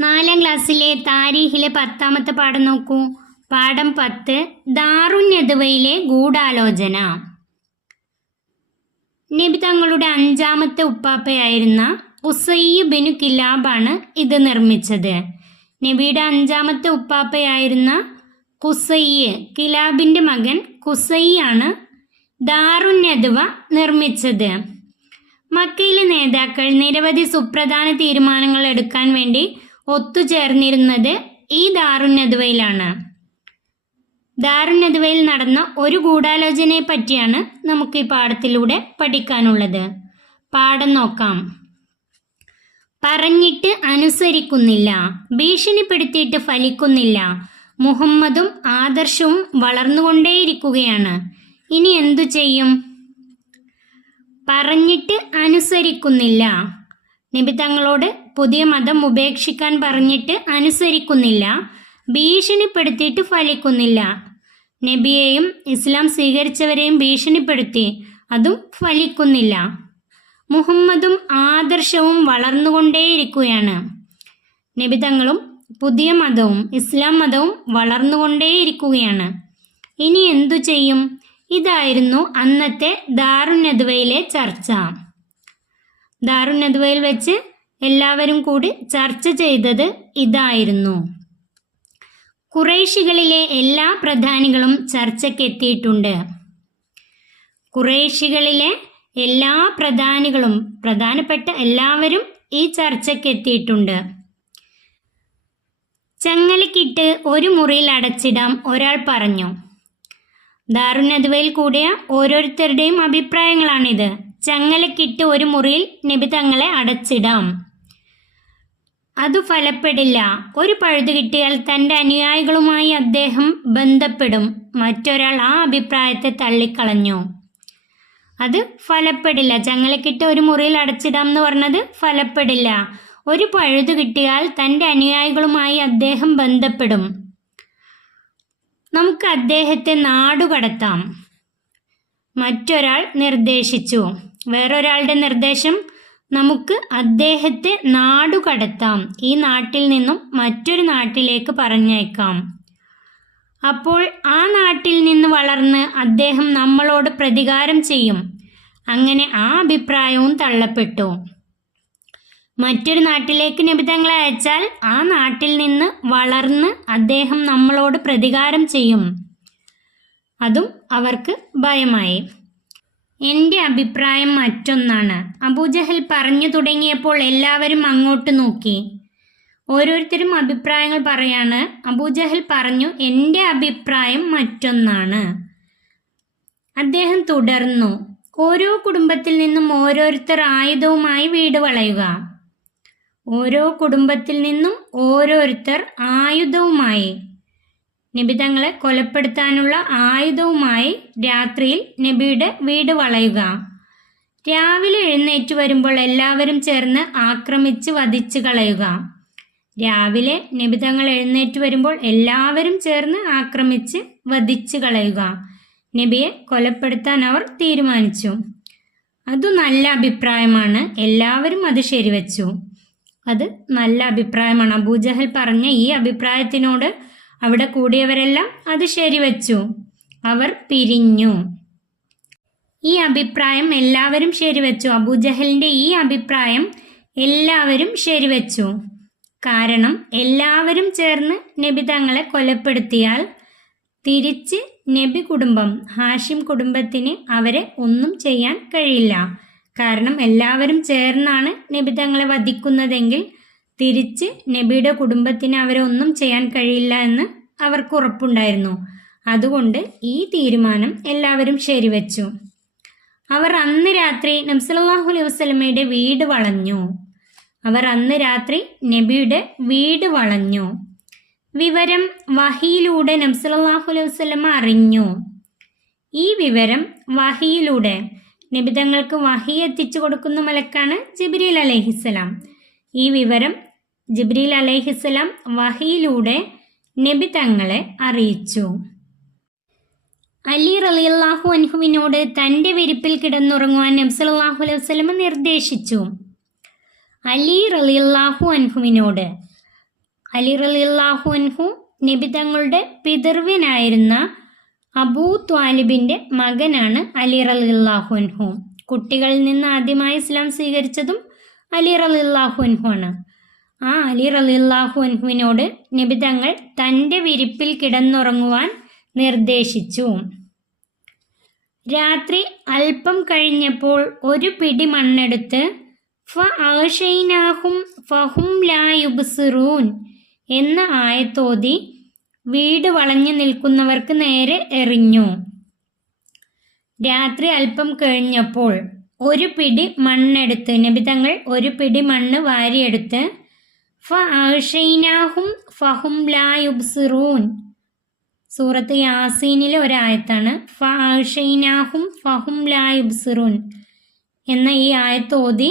4ാം ക്ലാസ്സിലെ താരീഖിലെ 10ാമത്തെ പാഠം നോക്കൂ. പാഠം 10 ദാറുന്നദവയിലെ ഗൂഢാലോചന. നബി തങ്ങളുടെ 5ാമത്തെ ഉപ്പാപ്പയായിരുന്ന ഖുസയ്യ് ബിനു കിലാബാണ് ഇത് നിർമ്മിച്ചത്. നബിയുടെ 5ാമത്തെ ഉപ്പാപ്പയായിരുന്ന ഖുസയ്യ് കിലാബിൻ്റെ മകൻ ഖുസയ്യാണ് ദാറുന്നദവ നിർമ്മിച്ചത്. മക്കയിലെ നേതാക്കൾ നിരവധി സുപ്രധാന തീരുമാനങ്ങൾ എടുക്കാൻ വേണ്ടി ഒത്തുചേർന്നിരുന്നത് ഈ ദാറുന്നദവയിലാണ്. ദാറുന്നദവയിൽ നടന്ന ഒരു ഗൂഢാലോചനയെ പറ്റിയാണ് നമുക്ക് ഈ പാഠത്തിലൂടെ പഠിക്കാനുള്ളത്. പാഠം നോക്കാം. പറഞ്ഞിട്ട് അനുസരിക്കുന്നില്ല, ഭീഷണിപ്പെടുത്തിയിട്ട് ഫലിക്കുന്നില്ല. മുഹമ്മദും ആദർശവും വളർന്നുകൊണ്ടേയിരിക്കുകയാണ്. ഇനി എന്തു ചെയ്യും? പറഞ്ഞിട്ട് അനുസരിക്കുന്നില്ല. നബി തങ്ങളോട് പുതിയ മതം ഉപേക്ഷിക്കാൻ പറഞ്ഞിട്ട് അനുസരിക്കുന്നില്ല, ഭീഷണിപ്പെടുത്തിയിട്ട് ഫലിക്കുന്നില്ല. നബിയെയും ഇസ്ലാം സ്വീകരിച്ചവരെയും ഭീഷണിപ്പെടുത്തി, അതും ഫലിക്കുന്നില്ല. മുഹമ്മദും ആദർശവും വളർന്നുകൊണ്ടേയിരിക്കുകയാണ്. നബി തങ്ങളും പുതിയ മതവും ഇസ്ലാം മതവും വളർന്നുകൊണ്ടേയിരിക്കുകയാണ്. ഇനി എന്തു ചെയ്യും? ഇതായിരുന്നു അന്നത്തെ ദാറുന്നദവയിലെ ചർച്ച. ദാറുന്നദവയിൽ വെച്ച് എല്ലാവരും കൂടി ചർച്ച ചെയ്തത് ഇതായിരുന്നു. ഖുറൈശികളിലെ എല്ലാ പ്രധാനികളും ചർച്ചയ്ക്കെത്തിയിട്ടുണ്ട്. ഖുറൈശികളിലെ എല്ലാ പ്രധാനികളും, പ്രധാനപ്പെട്ട എല്ലാവരും ഈ ചർച്ചയ്ക്കെത്തിയിട്ടുണ്ട്. ചങ്ങലക്കിട്ട് ഒരു മുറിയിൽ അടച്ചിടാം ഒരാൾ പറഞ്ഞു. ദാറുന്നദവയിൽ കൂടിയ ഓരോരുത്തരുടെയും അഭിപ്രായങ്ങളാണിത്. ചങ്ങലക്കിട്ട് ഒരു മുറിയിൽ നബി തങ്ങളെ അടച്ചിടാം, അത് ഫലപ്പെടില്ല. ഒരു പഴുത് കിട്ടിയാൽ തൻ്റെ അനുയായികളുമായി അദ്ദേഹം ബന്ധപ്പെടും. മറ്റൊരാൾ ആ അഭിപ്രായത്തെ തള്ളിക്കളഞ്ഞു. അത് ഫലപ്പെടില്ല. ചങ്ങലക്കിട്ട് ഒരു മുറിയിൽ അടച്ചിടാം എന്ന് പറഞ്ഞത് ഫലപ്പെടില്ല. ഒരു പഴുത് കിട്ടിയാൽ തൻ്റെ അനുയായികളുമായി അദ്ദേഹം ബന്ധപ്പെടും. നമുക്ക് അദ്ദേഹത്തെ നാടുകടത്താം, മറ്റൊരാൾ നിർദ്ദേശിച്ചു. വേറൊരാളുടെ നിർദ്ദേശം, നമുക്ക് അദ്ദേഹത്തെ നാടുകടത്താം, ഈ നാട്ടിൽ നിന്നും മറ്റൊരു നാട്ടിലേക്ക് പറഞ്ഞേക്കാം. അപ്പോൾ ആ നാട്ടിൽ നിന്ന് വളർന്ന് അദ്ദേഹം നമ്മളോട് പ്രതികാരം ചെയ്യും. അങ്ങനെ ആ അഭിപ്രായവും തള്ളപ്പെട്ടു. മറ്റൊരു നാട്ടിലേക്ക് നബി തങ്ങളെ അയച്ചാൽ ആ നാട്ടിൽ നിന്ന് വളർന്ന് അദ്ദേഹം നമ്മളോട് പ്രതികാരം ചെയ്യും. അതും അവർക്ക് ഭയമായി. എൻ്റെ അഭിപ്രായം മറ്റൊന്നാണ്. അബൂജഹൽ പറഞ്ഞു തുടങ്ങിയപ്പോൾ എല്ലാവരും അങ്ങോട്ട് നോക്കി. ഓരോരുത്തരും അഭിപ്രായങ്ങൾ പറയാണ്. അബൂജഹൽ പറഞ്ഞു, എൻ്റെ അഭിപ്രായം മറ്റൊന്നാണ്. അദ്ദേഹം തുടർന്നു, ഓരോ കുടുംബത്തിൽ നിന്നും ഓരോരുത്തർ ആയുധവുമായി വീട് വളയുക. ഓരോ കുടുംബത്തിൽ നിന്നും ഓരോരുത്തർ ആയുധവുമായി, നബി തങ്ങളെ കൊലപ്പെടുത്താനുള്ള ആയുധവുമായി രാത്രിയിൽ നബിയുടെ വീട് വളയുക. രാവിലെ എഴുന്നേറ്റ് വരുമ്പോൾ എല്ലാവരും ചേർന്ന് ആക്രമിച്ച് വധിച്ചു കളയുക. രാവിലെ നബി തങ്ങൾ എഴുന്നേറ്റ് വരുമ്പോൾ എല്ലാവരും ചേർന്ന് ആക്രമിച്ച് വധിച്ചു കളയുക. നബിയെ കൊലപ്പെടുത്താൻ അവർ തീരുമാനിച്ചു. അത് നല്ല അഭിപ്രായമാണ്. എല്ലാവരും അത് ശരിവച്ചു. അത് നല്ല അഭിപ്രായമാണ്. അബൂജഹൽ പറഞ്ഞ ഈ അഭിപ്രായത്തിനോട് അവിടെ കൂടിയവരെല്ലാം അത് ശരിവച്ചു. അവർ പിരിഞ്ഞു. ഈ അഭിപ്രായം എല്ലാവരും ശരിവച്ചു. അബൂജഹലിൻ്റെ ഈ അഭിപ്രായം എല്ലാവരും ശരിവച്ചു. കാരണം എല്ലാവരും ചേർന്ന് നബി തങ്ങളെ കൊലപ്പെടുത്തിയാൽ തിരിച്ച് നബി കുടുംബം, ഹാഷിം കുടുംബത്തിന് അവരെ ഒന്നും ചെയ്യാൻ കഴിയില്ല. കാരണം എല്ലാവരും ചേർന്നാണ് നബി തങ്ങളെ വധിക്കുന്നതെങ്കിൽ തിരിച്ച് നബിയുടെ കുടുംബത്തിന് അവരെ ഒന്നും ചെയ്യാൻ കഴിയില്ല എന്ന് അവർക്ക് ഉറപ്പുണ്ടായിരുന്നു. അതുകൊണ്ട് ഈ തീരുമാനം എല്ലാവരും ശരിവച്ചു. അവർ അന്ന് രാത്രി നബി സല്ലല്ലാഹു അലൈഹി വസല്ലമയുടെ വീട് വളഞ്ഞു. വീട് വളഞ്ഞു. വിവരം വഹിയിലൂടെ നബി സല്ലല്ലാഹു അലൈഹി വസല്ലമ അറിഞ്ഞു. ഈ വിവരം വഹിയിലൂടെ, നബി തങ്ങൾക്ക് വഹി എത്തിച്ചു കൊടുക്കുന്ന മലക്കാണ് ജിബ്രീൽ അലൈഹിസ്സലാം. ഈ വിവരം ജിബ്രീൽ അലൈഹിസ്സലാം വഹിയിലൂടെ നബി തങ്ങളെ അറിയിച്ചു. അലി റളിയല്ലാഹു അൻഹുവിനോട് തൻ്റെ വിരിപ്പിൽ കിടന്നുറങ്ങുവാൻ നബി സല്ലല്ലാഹു അലൈഹി വസല്ലമ നിർദ്ദേശിച്ചു. അലി റളിയല്ലാഹു അൻഹുവിനോട് അലി റളിയല്ലാഹു അൻഹു നബി തങ്ങളുടെ പിതൃവ്യനായിരുന്ന അബൂ ത്വാലിബിൻ്റെ മകനാണ് അലി റളിയല്ലാഹു അൻഹു. കുട്ടികളിൽ നിന്ന് ആദ്യമായി ഇസ്ലാം സ്വീകരിച്ചതും അലി റളിയല്ലാഹു അൻഹു ആണ്. ആ അലി റളിയല്ലാഹു അൻഹുവിനോട് നബി തങ്ങൾ തൻ്റെ വിരിപ്പിൽ കിടന്നുറങ്ങുവാൻ നിർദ്ദേശിച്ചു. രാത്രി അല്പം കഴിഞ്ഞപ്പോൾ ഒരു പിടി മണ്ണെടുത്ത് ഫഅഗ്ശൈനാഹും ഫഹും ലാ യുബ്സിറൂൻ എന്ന ആയത്തോതി വീട് വളഞ്ഞു നിൽക്കുന്നവർക്ക് നേരെ എറിഞ്ഞു. രാത്രി അല്പം കഴിഞ്ഞപ്പോൾ ഒരു പിടി മണ്ണെടുത്ത് നബി തങ്ങൾ ഒരു പിടി മണ്ണ് വാരിയെടുത്ത് ഫഅഗ്ശൈനാഹും ഫഹും ലാ യുബ്സിറൂൻ, സൂറത്ത് യാസീനിലെ ഒരായത്താണ്. ഫഅഗ്ശൈനാഹും ഫഹും ലാ യുബ്സിറൂൻ എന്ന ഈ ആയത്ത് ഓതി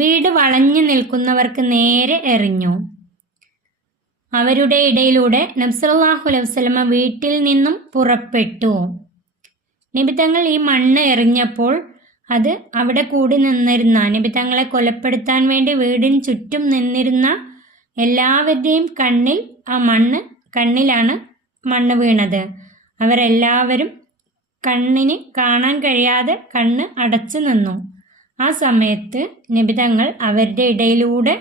വീട് വളഞ്ഞു നിൽക്കുന്നവർക്ക് നേരെ എറിഞ്ഞു. അവരുടെ ഇടയിലൂടെ നബി സല്ലല്ലാഹു അലൈഹി വസല്ലമ വീട്ടിൽ നിന്നും പുറപ്പെട്ടു. നബി തങ്ങൾ ഈ മണ്ണ് എറിഞ്ഞപ്പോൾ അത് അവിടെ കൂടി നിന്നിരുന്ന, നബി തങ്ങളെ കൊലപ്പെടുത്താൻ വേണ്ടി വീടിന് ചുറ്റും നിന്നിരുന്ന എല്ലാവരുടെയും കണ്ണിലാണ് മണ്ണ് വീണത്. അവരെല്ലാവരും കണ്ണിന് കാണാൻ കഴിയാതെ കണ്ണ് അടച്ചു നിന്നു. ആ സമയത്ത് നബി തങ്ങൾ അവരുടെ ഇടയിലൂടെ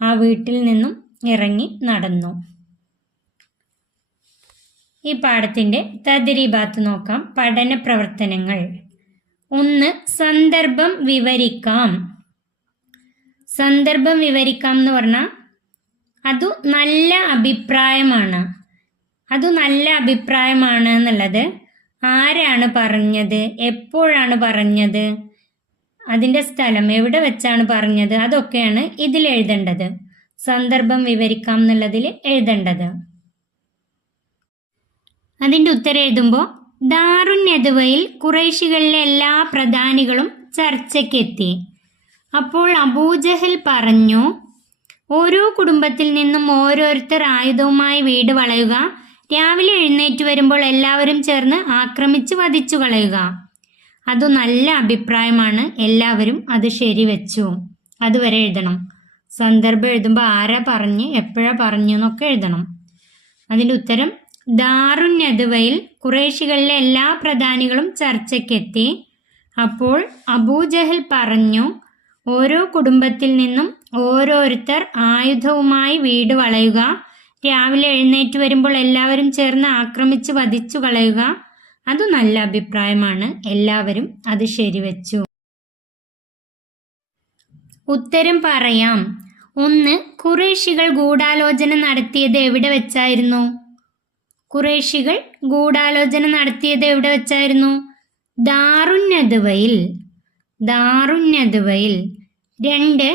ആ വീട്ടിൽ നിന്നും ഇറങ്ങി നടന്നു. ഈ പാഠത്തിൻ്റെ തദ്രീബാത്ത് നോക്കാം. പഠന പ്രവർത്തനങ്ങൾ. 1. സന്ദർഭം വിവരിക്കാം. സന്ദർഭം വിവരിക്കാം എന്ന് പറഞ്ഞാൽ അതു നല്ല അഭിപ്രായമാണ്. എന്നുള്ളത് ആരാണ് പറഞ്ഞത്, എപ്പോഴാണ് പറഞ്ഞത്, അതിൻ്റെ സ്ഥലം എവിടെ വെച്ചാണ് പറഞ്ഞത്, അതൊക്കെയാണ് ഇതിൽ എഴുതേണ്ടത്. സന്ദർഭം വിവരിക്കാം എന്നുള്ളതിൽ എഴുതേണ്ടത്. അതിൻ്റെ ഉത്തരം എഴുതുമ്പോൾ ദാറുൻ നദ്വയിൽ ഖുറൈശികളിലെ എല്ലാ പ്രധാനികളും ചർച്ചയ്ക്കെത്തി. അപ്പോൾ അബൂജഹൽ പറഞ്ഞു, ഓരോ കുടുംബത്തിൽ നിന്നും ഓരോരുത്തർ ആയുധവുമായി വീട് വളയുക. രാവിലെ എഴുന്നേറ്റ് വരുമ്പോൾ എല്ലാവരും ചേർന്ന് ആക്രമിച്ച് വധിച്ചു കളയുക. അതു നല്ല അഭിപ്രായമാണ്. എല്ലാവരും അത് ശരിവെച്ചു. അതുവരെ എഴുതണം. സന്ദർഭം എഴുതുമ്പോൾ ആരാ പറഞ്ഞ്, എപ്പോഴാ പറഞ്ഞു എന്നൊക്കെ എഴുതണം. അതിൻ്റെ ഉത്തരം ദാറുൻ നദ്വയിൽ ഖുറൈശികളിലെ എല്ലാ പ്രധാനികളും ചർച്ചയ്ക്കെത്തി. അപ്പോൾ അബൂജഹൽ പറഞ്ഞു, ഓരോ കുടുംബത്തിൽ നിന്നും ഓരോരുത്തർ ആയുധവുമായി വീട് വളയുക. രാവിലെ എഴുന്നേറ്റ് വരുമ്പോൾ എല്ലാവരും ചേർന്ന് ആക്രമിച്ച് വധിച്ചു കളയുക. അത് നല്ല അഭിപ്രായമാണ്. എല്ലാവരും അത് ശരിവെച്ചു. ഉത്തരം പറയാം. 1. ഖുറൈശികൾ ഗൂഢാലോചന നടത്തിയത് എവിടെ വെച്ചായിരുന്നു? ദാറുൻ നദ്വയിൽ. 2.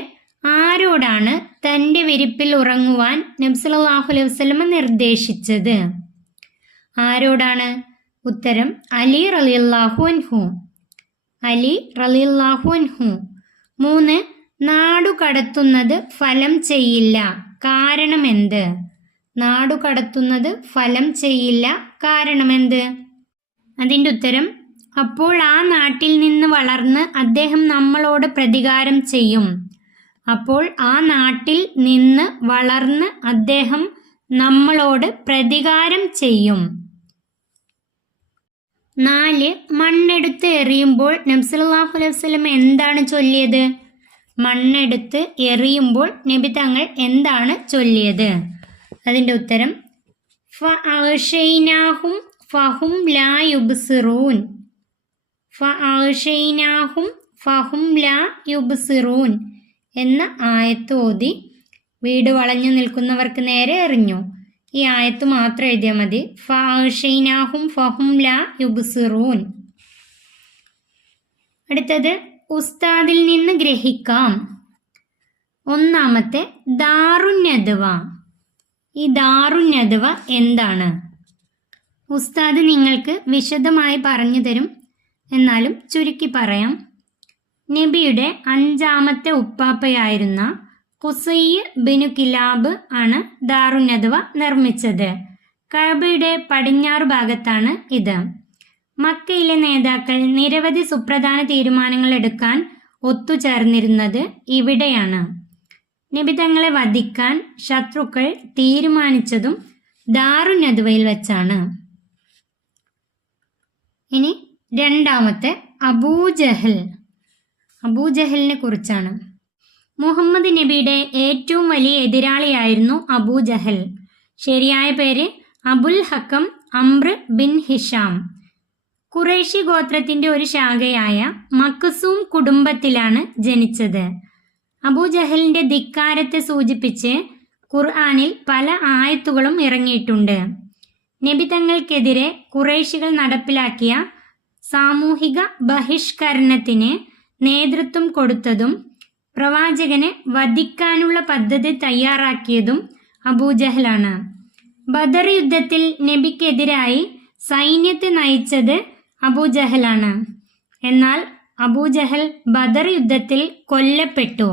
ആരോടാണ് തൻ്റെ വിരിപ്പിൽ ഉറങ്ങുവാൻ നബി സല്ലല്ലാഹു അലൈഹി വസല്ലമ നിർദ്ദേശിച്ചത്? ആരോടാണ്? ഉത്തരം അലി റളിയല്ലാഹു അൻഹു. 3. നാടു കടത്തുന്നത് ഫലം ചെയ്യില്ല, കാരണമെന്ത്? കാരണമെന്ത്? അതിൻ്റെ ഉത്തരം അപ്പോൾ ആ നാട്ടിൽ നിന്ന് വളർന്ന് അദ്ദേഹം നമ്മളോട് പ്രതികാരം ചെയ്യും. 4. മണ്ണെടുത്ത് എറിയുമ്പോൾ നബി സല്ലല്ലാഹു അലൈഹി വസല്ലം എന്താണ് ചൊല്ലിയത്? മണ്ണെടുത്ത് എറിയുമ്പോൾ നബി തങ്ങൾ എന്താണ് ചൊല്ലിയത്? അതിൻ്റെ ഉത്തരം ഫഅഗ്ശൈനാഹും ഫഹും ലാ യുബ്സിറൂൻ എന്ന ആയത്ത് ഓതി വീട് വളഞ്ഞു നിൽക്കുന്നവർക്ക് നേരെ എറിഞ്ഞു. ഈ ആയത്ത് മാത്രം എഴുതിയാൽ മതി. ഫഅഗ്ശൈനാഹും ഫഹും ലാ യുബ്സിറൂൻ. അടുത്തത് ഉസ്താദിൽ നിന്ന് ഗ്രഹിക്കാം. 1. ദാറുൻ നദ്വ. ഈ ദാറുൻ നദ്വ എന്താണ്? ഉസ്താദ് നിങ്ങൾക്ക് വിശദമായി പറഞ്ഞു തരും, എന്നാലും ചുരുക്കി പറയാം. നബിയുടെ 5ാമത്തെ ഉപ്പാപ്പയായിരുന്ന ഖുസൈ ബിനു കിലാബ് ആണ് ദാറുൻ നദ്വ നിർമ്മിച്ചത്. കഅബയുടെ പടിഞ്ഞാറ് ഭാഗത്താണ് ഇത്. മക്കയിലെ നേതാക്കൾ നിരവധി സുപ്രധാന തീരുമാനങ്ങൾ എടുക്കാൻ ഒത്തുചേർന്നിരുന്നത് ഇവിടെയാണ്. നബി തങ്ങളെ വധിക്കാൻ ശത്രുക്കൾ തീരുമാനിച്ചതും ദാറുന്നദ്വയിൽ വെച്ചാണ്. ഇനി രണ്ടാമത്തെ അബൂജഹലിനെ കുറിച്ചാണ്. മുഹമ്മദ് നബിയുടെ ഏറ്റവും വലിയ എതിരാളിയായിരുന്നു അബൂജഹൽ. ശരിയായ പേര് Abul Hakam Amr bin Hisham. ഖുറൈശി ഗോത്രത്തിന്റെ ഒരു ശാഖയായ മഖ്സൂം കുടുംബത്തിലാണ് ജനിച്ചത്. അബൂജഹലിന്റെ ധിക്കാരത്തെ സൂചിപ്പിച്ച് ഖുർആനിൽ പല ആയത്തുകളും ഇറങ്ങിയിട്ടുണ്ട്. നബി തങ്ങൾക്കെതിരെ ഖുറൈശികൾ നടപ്പിലാക്കിയ സാമൂഹിക ബഹിഷ്കരണത്തിന് നേതൃത്വം കൊടുത്തതും പ്രവാചകനെ വധിക്കാനുള്ള പദ്ധതി തയ്യാറാക്കിയതും അബൂജഹലാണ്. ബദർ യുദ്ധത്തിൽ നബിക്കെതിരായി സൈന്യത്തെ നയിച്ചത് അബൂജഹലാണ്. എന്നാൽ അബൂജഹൽ ബദർ യുദ്ധത്തിൽ കൊല്ലപ്പെട്ടു.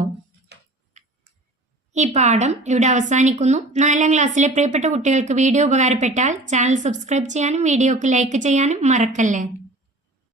ഈ പാഠം ഇവിടെ അവസാനിക്കുന്നു. 4ാം ക്ലാസ്സിലെ പ്രിയപ്പെട്ട കുട്ടികൾക്ക് വീഡിയോ ഉപകാരപ്പെട്ടാൽ ചാനൽ സബ്സ്ക്രൈബ് ചെയ്യാനും വീഡിയോക്ക് ലൈക്ക് ചെയ്യാനും മറക്കല്ലേ.